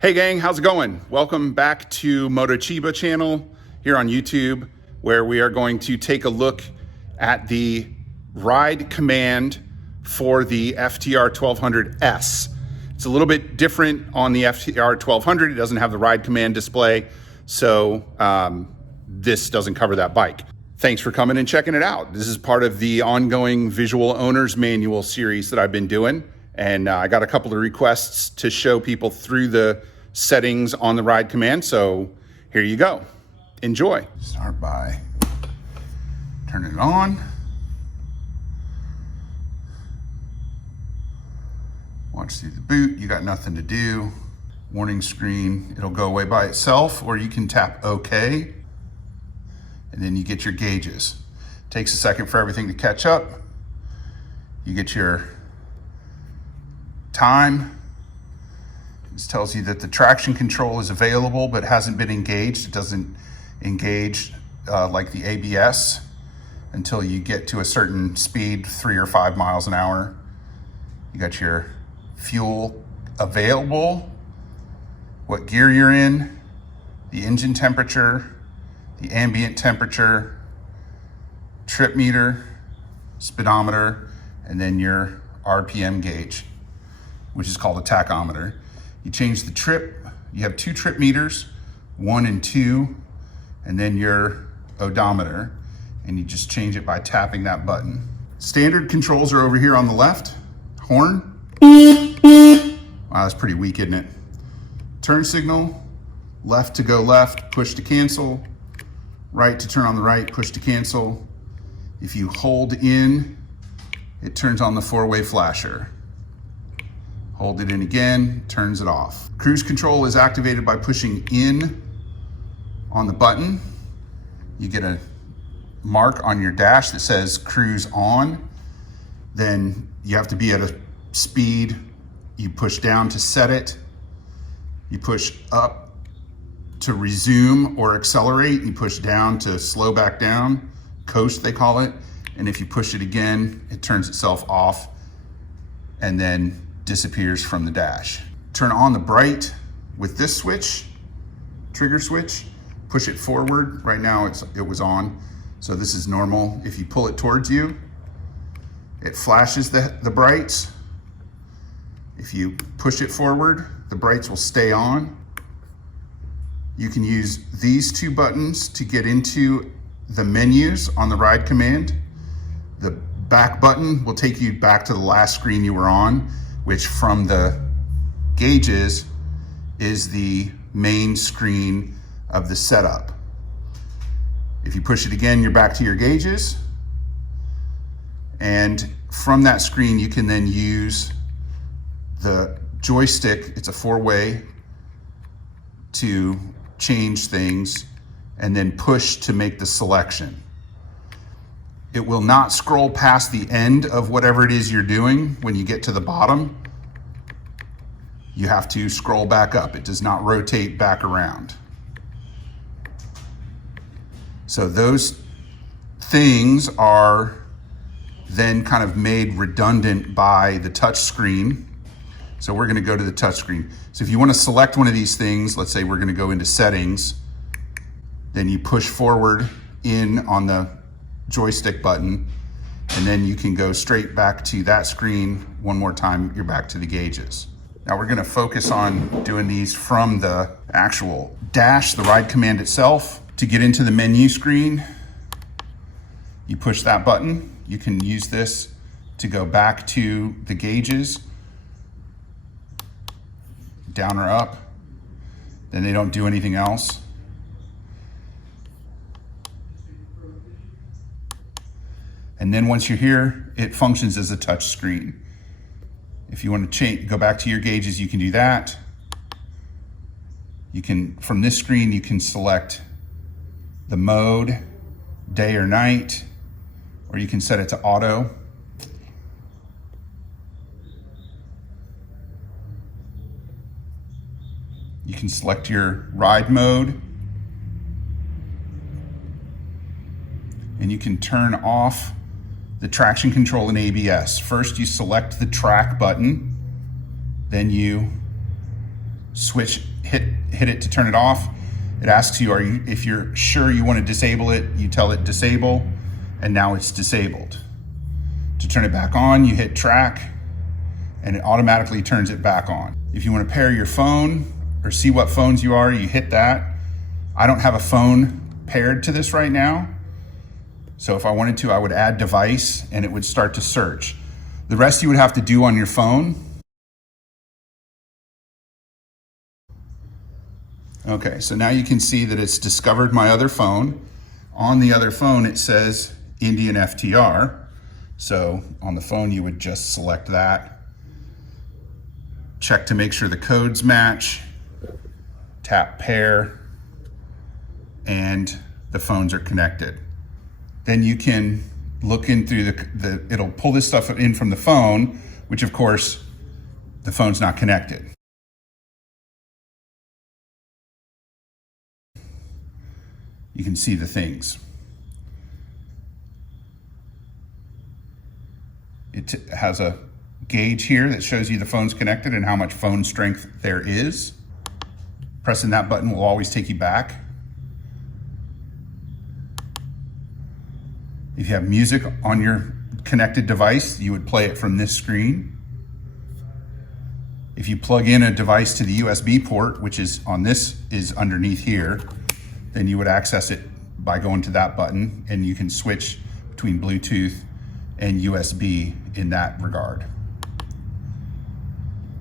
Hey gang, how's it going? Welcome back to Motochiba channel here on YouTube, where we are going to take a look at the ride command for the FTR 1200S. It's a little bit different on the FTR 1200. It doesn't have the ride command display, so this doesn't cover that bike. Thanks for coming and checking it out. This is part of the ongoing Visual Owner's Manual series that I've been doing. And I got a couple of requests to show people through the settings on the ride command. So here you go. Enjoy. Start by turning it on. Watch through the boot. You got nothing to do. Warning screen. It'll go away by itself, or you can tap OK. And then you get your gauges. Takes a second for everything to catch up. You get your time. This tells you that the traction control is available but hasn't been engaged. It doesn't engage like the ABS until you get to a certain speed, 3 or 5 miles an hour. You got your fuel available, what gear you're in, the engine temperature, the ambient temperature, trip meter, speedometer, and then your RPM gauge, which is called a tachometer. You change the trip. You have 2 trip meters, 1 and 2, and then your odometer, and you just change it by tapping that button. Standard controls are over here on the left. Horn. Wow, that's pretty weak, isn't it? Turn signal, left to go left, push to cancel, right to turn on the right, push to cancel. If you hold in, it turns on the 4-way flasher. Hold it in again, turns it off. Cruise control is activated by pushing in on the button. You get a mark on your dash that says cruise on. Then you have to be at a speed. You push down to set it. You push up to resume or accelerate. You push down to slow back down, coast they call it. And if you push it again, it turns itself off and then disappears from the dash. Turn on the bright with this switch, trigger switch, push it forward. Right now it was on, so this is normal. If you pull it towards you, it flashes the brights. If you push it forward, the brights will stay on. You can use these 2 buttons to get into the menus on the ride command. The back button will take you back to the last screen you were on, which from the gauges is the main screen of the setup. If you push it again, you're back to your gauges. And from that screen, you can then use the joystick. It's a 4-way to change things and then push to make the selection. It will not scroll past the end of whatever it is you're doing. When you get to the bottom, you have to scroll back up. It does not rotate back around. So those things are then kind of made redundant by the touch screen. So we're gonna go to the touch screen. So if you wanna select one of these things, let's say we're gonna go into settings, then you push forward in on the joystick button, and then you can go straight back to that screen. One more time, you're back to the gauges. Now we're gonna focus on doing these from the actual dash, the ride command itself. To get into the menu screen, you push that button. You can use this to go back to the gauges, down or up. Then they don't do anything else. And then once you're here, it functions as a touch screen. If you want to go back to your gauges, you can do that. You can, from this screen, you can select the mode, day or night, or you can set it to auto. You can select your ride mode, and you can turn off the traction control in ABS. First, you select the track button, then you hit it to turn it off. It asks you, if you're sure you want to disable it, you tell it disable, and now it's disabled. To turn it back on, you hit track, and it automatically turns it back on. If you want to pair your phone or see what phones you are, you hit that. I don't have a phone paired to this right now, so if I wanted to, I would add device and it would start to search. The rest you would have to do on your phone. Okay, so now you can see that it's discovered my other phone. On the other phone, it says Indian FTR. So on the phone, you would just select that. Check to make sure the codes match. Tap pair, and the phones are connected. Then you can look in through it'll pull this stuff in from the phone, which of course, the phone's not connected. You can see the things. It has a gauge here that shows you the phone's connected and how much phone strength there is. Pressing that button will always take you back. If you have music on your connected device, you would play it from this screen. If you plug in a device to the USB port, which is underneath here, then you would access it by going to that button, and you can switch between Bluetooth and USB in that regard.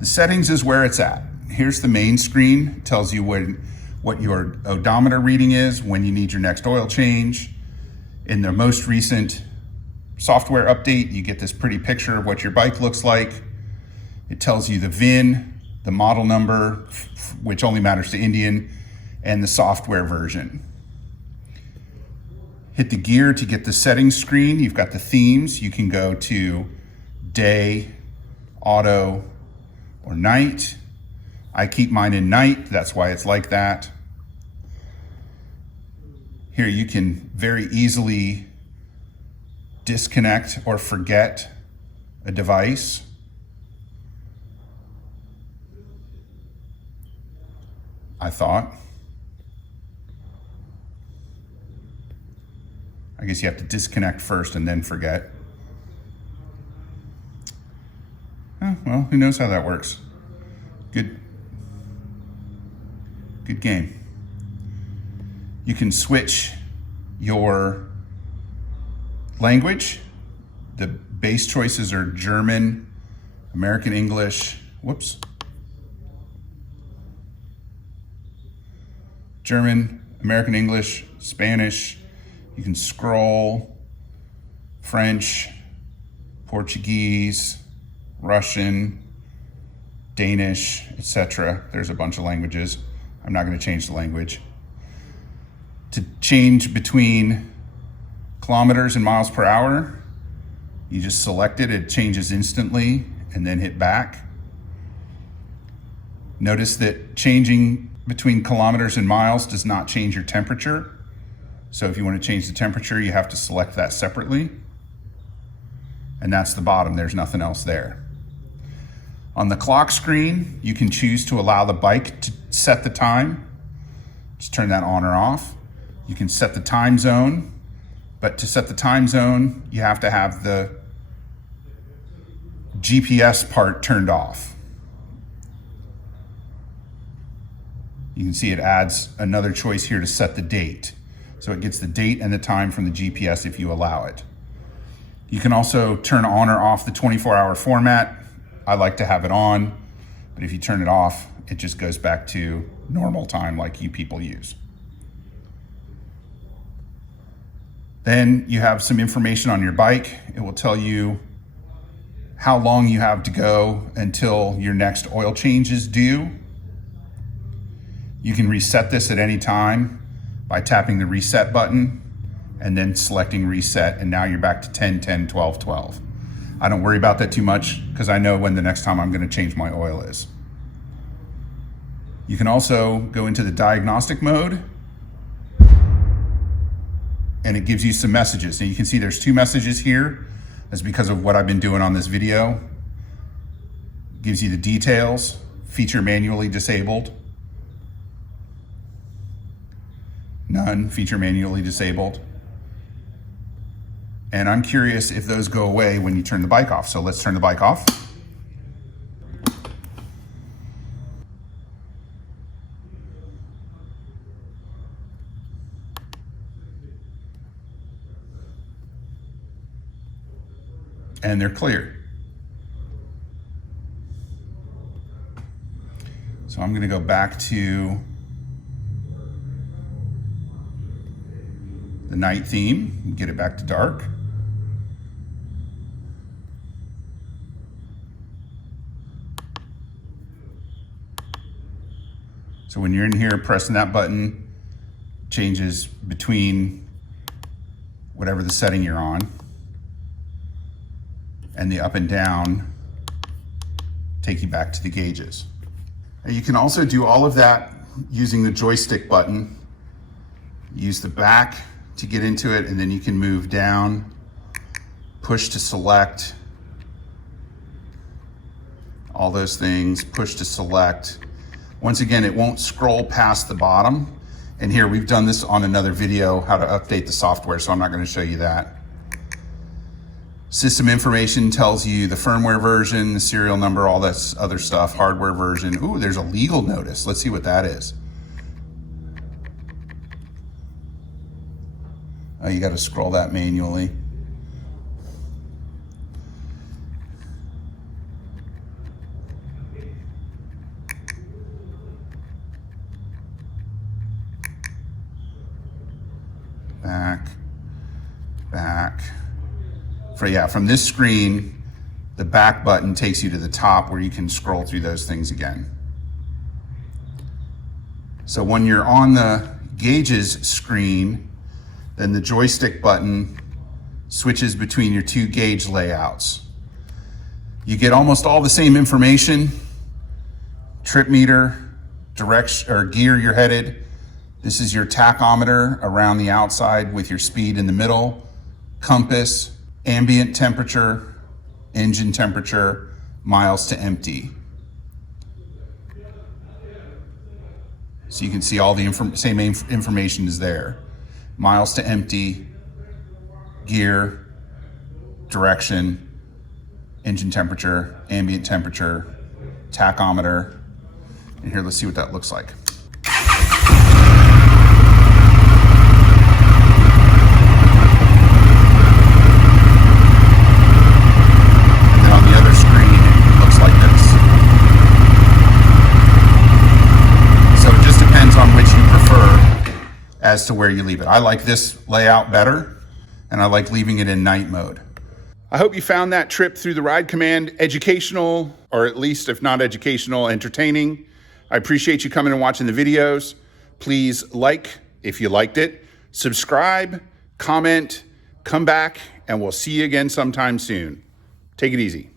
The settings is where it's at. Here's the main screen. It tells you what your odometer reading is, when you need your next oil change. In the most recent software update, you get this pretty picture of what your bike looks like. It tells you the VIN, the model number, which only matters to Indian, and the software version. Hit the gear to get the settings screen. You've got the themes. You can go to day, auto, or night. I keep mine in night. That's why it's like that. Here you can very easily disconnect or forget a device. I thought. I guess you have to disconnect first and then forget. Well, who knows how that works. Good game. You can switch your language. The base choices are German, American English, German, American English, Spanish. You can scroll, French, Portuguese, Russian, Danish, etc. There's a bunch of languages. I'm not going to change the language. To change between kilometers and miles per hour, you just select it, it changes instantly, and then hit back. Notice that changing between kilometers and miles does not change your temperature. So if you want to change the temperature, you have to select that separately. And that's the bottom, there's nothing else there. On the clock screen, you can choose to allow the bike to set the time. Just turn that on or off. You can set the time zone, but to set the time zone, you have to have the GPS part turned off. You can see it adds another choice here to set the date. So it gets the date and the time from the GPS if you allow it. You can also turn on or off the 24-hour format. I like to have it on, but if you turn it off, it just goes back to normal time like you people use. Then you have some information on your bike. It will tell you how long you have to go until your next oil change is due. You can reset this at any time by tapping the reset button and then selecting reset, and now you're back to 10, 10, 12, 12. I don't worry about that too much because I know when the next time I'm going to change my oil is. You can also go into the diagnostic mode, and it gives you some messages. And you can see there's 2 messages here. That's because of what I've been doing on this video. It gives you the details feature manually disabled. None, feature manually disabled. And I'm curious if those go away when you turn the bike off. So let's turn the bike off. And they're clear. So I'm going to go back to the night theme, get it back to dark. So when you're in here pressing that button, changes between whatever the setting you're on, and the up and down take you back to the gauges. And you can also do all of that using the joystick button. Use the back to get into it, and then you can move down, push to select, all those things, push to select. Once again, it won't scroll past the bottom. And here, we've done this on another video, how to update the software, so I'm not going to show you that. System information tells you the firmware version, the serial number, all that other stuff, hardware version. Ooh, there's a legal notice. Let's see what that is. Oh, you got to scroll that manually. Back. From this screen, the back button takes you to the top where you can scroll through those things again. So when you're on the gauges screen, then the joystick button switches between your two gauge layouts. You get almost all the same information: trip meter, direction or gear you're headed. This is your tachometer around the outside with your speed in the middle, compass, ambient temperature, engine temperature, miles to empty. So you can see all the same information is there. Miles to empty, gear, direction, engine temperature, ambient temperature, tachometer. And here, let's see what that looks like. As to where you leave it. I like this layout better, and I like leaving it in night mode. I hope you found that trip through the Ride Command educational, or at least if not educational, entertaining. I appreciate you coming and watching the videos. Please like if you liked it, subscribe, comment, come back, and we'll see you again sometime soon. Take it easy.